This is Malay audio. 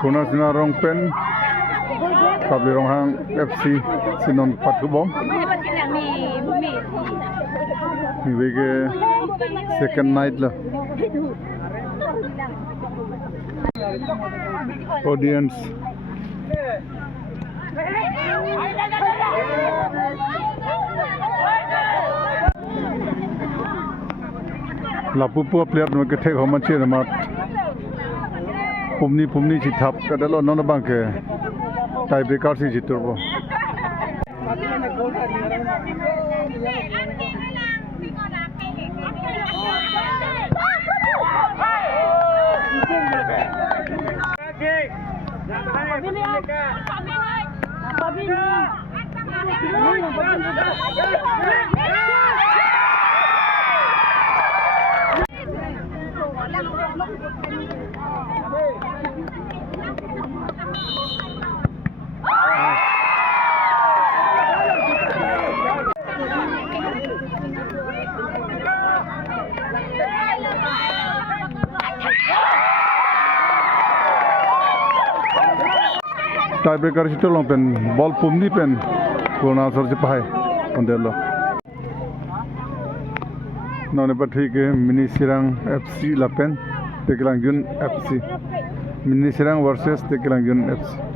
kurnasingnar arong pen kabli ronghang FC sinon kapathu bom mi wege second night la audience lapupu player no ke thek homan che mat pumni chi thap kadalo non bank ke tie breaker si jiturbo tie breaker si tolong pen ball pumni pen kurna sar si pai ondelo none pa thik mini sirang FC la pen teklangjun FC mini sirang versus teklangjun FC